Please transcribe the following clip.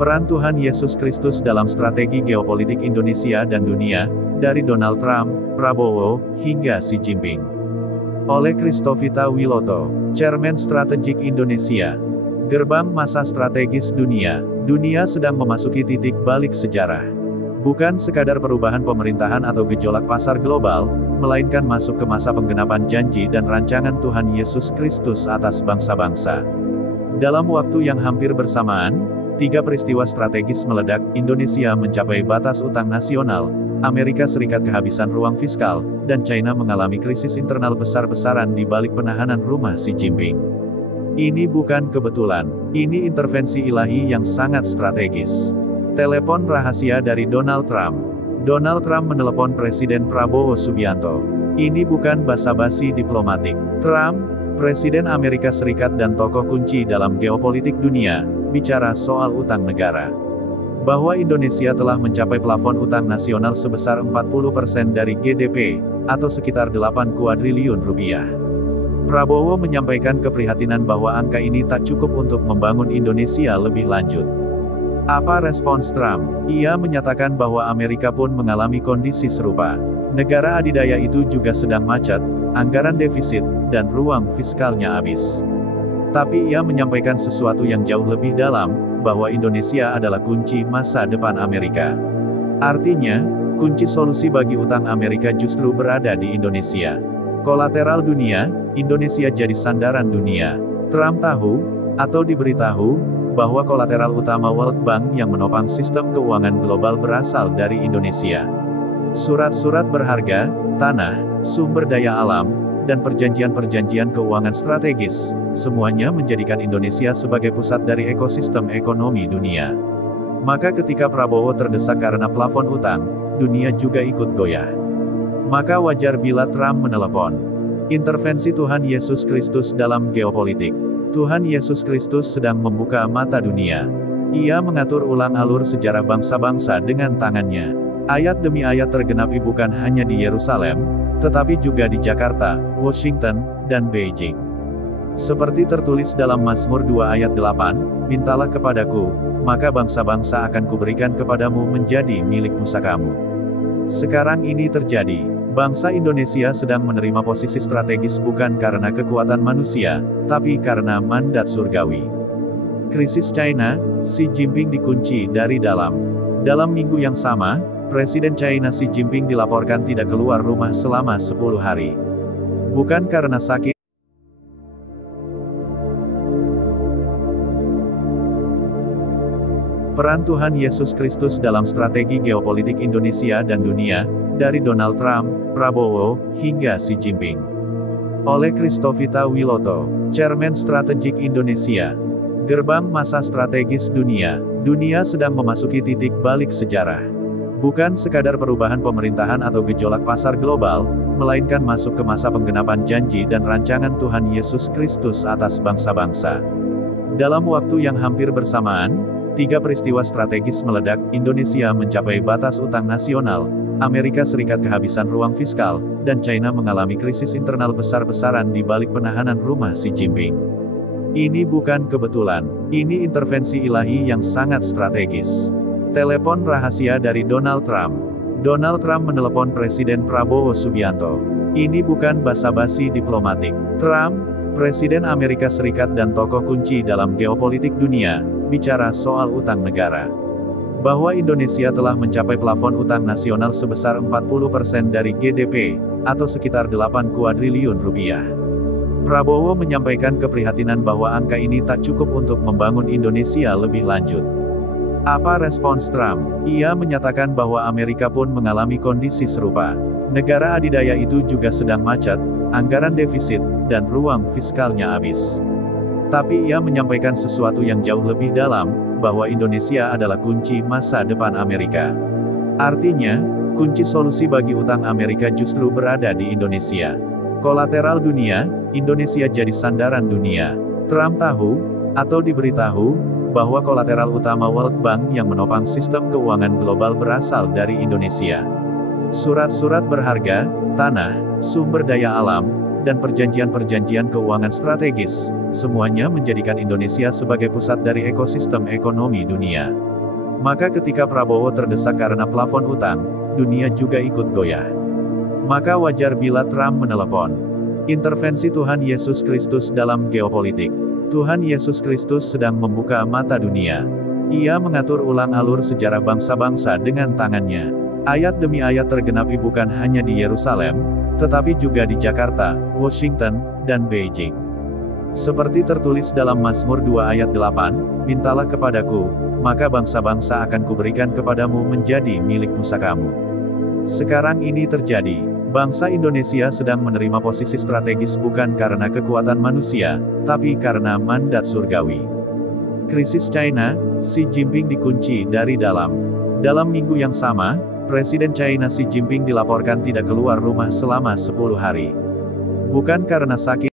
Peran Tuhan Yesus Kristus dalam strategi geopolitik Indonesia dan dunia, dari Donald Trump, Prabowo, hingga Xi Jinping. Oleh Christovita Wiloto, Chairman Strategik Indonesia. Gerbang masa strategis dunia. Dunia sedang memasuki titik balik sejarah. Bukan sekadar perubahan pemerintahan atau gejolak pasar global, melainkan masuk ke masa penggenapan janji dan rancangan Tuhan Yesus Kristus atas bangsa-bangsa. Dalam waktu yang hampir bersamaan, 3 peristiwa strategis meledak. Indonesia mencapai batas utang nasional, Amerika Serikat kehabisan ruang fiskal, dan China mengalami krisis internal besar-besaran di balik penahanan rumah Xi Jinping. Ini bukan kebetulan, ini intervensi ilahi yang sangat strategis. Telepon rahasia dari Donald Trump. Donald Trump menelepon Presiden Prabowo Subianto. Ini bukan basa-basi diplomatik. Trump, Presiden Amerika Serikat dan tokoh kunci dalam geopolitik dunia, bicara soal utang negara. Bahwa Indonesia telah mencapai plafon utang nasional sebesar 40% dari GDP, atau sekitar 8 kuadriliun rupiah. Prabowo menyampaikan keprihatinan bahwa angka ini tak cukup untuk membangun Indonesia lebih lanjut. Apa respons Trump? Ia menyatakan bahwa Amerika pun mengalami kondisi serupa. Negara adidaya itu juga sedang macet, anggaran defisit, dan ruang fiskalnya habis. Tapi ia menyampaikan sesuatu yang jauh lebih dalam, bahwa Indonesia adalah kunci masa depan Amerika. Artinya, kunci solusi bagi utang Amerika justru berada di Indonesia. Kolateral dunia, Indonesia jadi sandaran dunia. Trump tahu, atau diberitahu, bahwa kolateral utama World Bank yang menopang sistem keuangan global berasal dari Indonesia. Surat-surat berharga, tanah, sumber daya alam, dan perjanjian-perjanjian keuangan strategis, semuanya menjadikan Indonesia sebagai pusat dari ekosistem ekonomi dunia. Maka ketika Prabowo terdesak karena plafon utang, dunia juga ikut goyah. Maka wajar bila Trump menelepon. Intervensi Tuhan Yesus Kristus dalam geopolitik. Tuhan Yesus Kristus sedang membuka mata dunia. Ia mengatur ulang alur sejarah bangsa-bangsa dengan tangannya. Ayat demi ayat tergenapi bukan hanya di Yerusalem, tetapi juga di Jakarta, Washington, dan Beijing. Seperti tertulis dalam Mazmur 2 ayat 8, "Mintalah kepadaku, maka bangsa-bangsa akan kuberikan kepadamu menjadi milik pusakamu." Sekarang ini terjadi. Bangsa Indonesia sedang menerima posisi strategis bukan karena kekuatan manusia, tapi karena mandat surgawi. Krisis China, Xi Jinping dikunci dari dalam. Dalam minggu yang sama, Presiden China Xi Jinping dilaporkan tidak keluar rumah selama 10 hari. Bukan karena sakit. Peran Tuhan Yesus Kristus dalam strategi geopolitik Indonesia dan dunia, dari Donald Trump, Prabowo, hingga Xi Jinping. Oleh Christovita Wiloto, Chairman Strategik Indonesia. Gerbang masa strategis dunia. Dunia sedang memasuki titik balik sejarah. Bukan sekadar perubahan pemerintahan atau gejolak pasar global, melainkan masuk ke masa penggenapan janji dan rancangan Tuhan Yesus Kristus atas bangsa-bangsa. Dalam waktu yang hampir bersamaan, 3 peristiwa strategis meledak. Indonesia mencapai batas utang nasional, Amerika Serikat kehabisan ruang fiskal, dan China mengalami krisis internal besar-besaran di balik penahanan rumah Xi Jinping. Ini bukan kebetulan, ini intervensi ilahi yang sangat strategis. Telepon rahasia dari Donald Trump. Donald Trump menelepon Presiden Prabowo Subianto. Ini bukan basa-basi diplomatik. Trump, Presiden Amerika Serikat dan tokoh kunci dalam geopolitik dunia, bicara soal utang negara. Bahwa Indonesia telah mencapai plafon utang nasional sebesar 40% dari GDP, atau sekitar 8 kuadriliun rupiah. Prabowo menyampaikan keprihatinan bahwa angka ini tak cukup untuk membangun Indonesia lebih lanjut. Apa respons Trump? Ia menyatakan bahwa Amerika pun mengalami kondisi serupa. Negara adidaya itu juga sedang macet, anggaran defisit, dan ruang fiskalnya habis. Tapi ia menyampaikan sesuatu yang jauh lebih dalam, bahwa Indonesia adalah kunci masa depan Amerika. Artinya, kunci solusi bagi utang Amerika justru berada di Indonesia. Kolateral dunia, Indonesia jadi sandaran dunia. Trump tahu, atau diberitahu, bahwa kolateral utama World Bank yang menopang sistem keuangan global berasal dari Indonesia. Surat-surat berharga, tanah, sumber daya alam, dan perjanjian-perjanjian keuangan strategis, semuanya menjadikan Indonesia sebagai pusat dari ekosistem ekonomi dunia. Maka ketika Prabowo terdesak karena plafon utang, dunia juga ikut goyah. Maka wajar bila Trump menelepon. Intervensi Tuhan Yesus Kristus dalam geopolitik. Tuhan Yesus Kristus sedang membuka mata dunia. Ia mengatur ulang alur sejarah bangsa-bangsa dengan tangannya. Ayat demi ayat tergenapi bukan hanya di Yerusalem, tetapi juga di Jakarta, Washington, dan Beijing. Seperti tertulis dalam Mazmur 2 ayat 8, "Mintalah kepadaku, maka bangsa-bangsa akan kuberikan kepadamu menjadi milik pusakamu." Sekarang ini terjadi. Bangsa Indonesia sedang menerima posisi strategis bukan karena kekuatan manusia, tapi karena mandat surgawi. Krisis China, Xi Jinping dikunci dari dalam. Dalam minggu yang sama, Presiden China Xi Jinping dilaporkan tidak keluar rumah selama 10 hari. Bukan karena sakit,